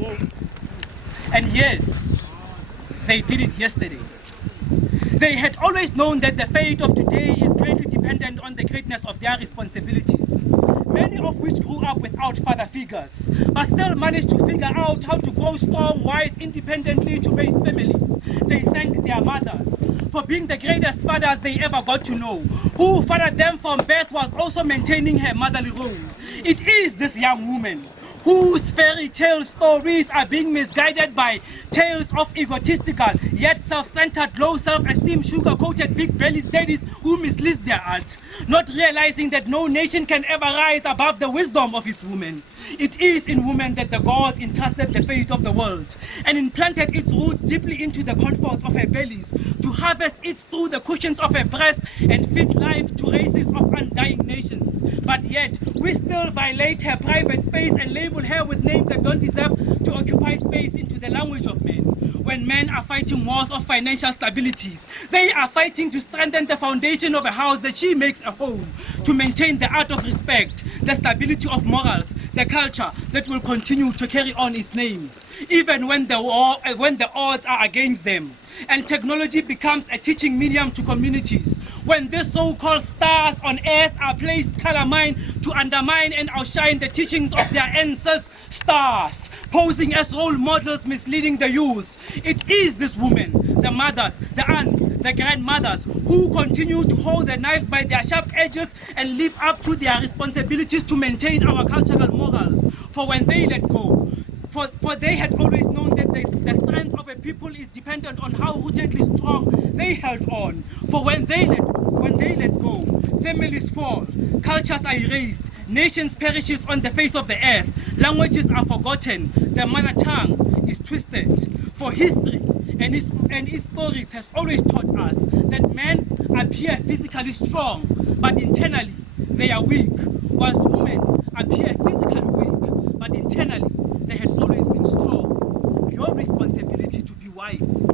Yes. And yes, they did it yesterday. They had always known that the fate of today is greatly dependent on the greatness of their responsibilities, many of which grew up without father figures, but still managed to figure out how to grow strong, wise, independently to raise families. They thank their mothers for being the greatest fathers they ever got to know. Who fathered them from birth was also maintaining her motherly role. It is this young woman whose fairy tale stories are being misguided by tales of egotistical yet self-centered, low self-esteem, sugar-coated big belly daddies who mislead their art, not realizing that no nation can ever rise above the wisdom of its women. It is in women that the gods entrusted the fate of the world and implanted its roots deeply into the comforts of her bellies to harvest it through the cushions of her breast and feed life to races of undying nations. But yet, we still violate her private space and label her with names that don't deserve to occupy space into the language of men. When men are fighting wars of financial stabilities, they are fighting to strengthen the foundation of a house that she makes a home, to maintain the art of respect, the stability of morals, the culture that will continue to carry on its name, even when the odds are against them. And technology becomes a teaching medium to communities. When these so-called stars on earth are placed colorblind to undermine and outshine the teachings of their ancestors, stars, posing as role models, misleading the youth. It is this woman, the mothers, the aunts, the grandmothers, who continue to hold the knives by their sharp edges and live up to their responsibilities to maintain our cultural morals. For when they let go, for they had always known that the strength of a people is dependent on how rootedly strong they held on. For when they let go, families fall, cultures are erased, nations perishes on the face of the earth, languages are forgotten, the mother tongue is twisted. For history and its stories has always taught us that men appear physically strong, but internally they are weak, whilst women appear physically weak, but internally they had always been strong. Your responsibility to be wise.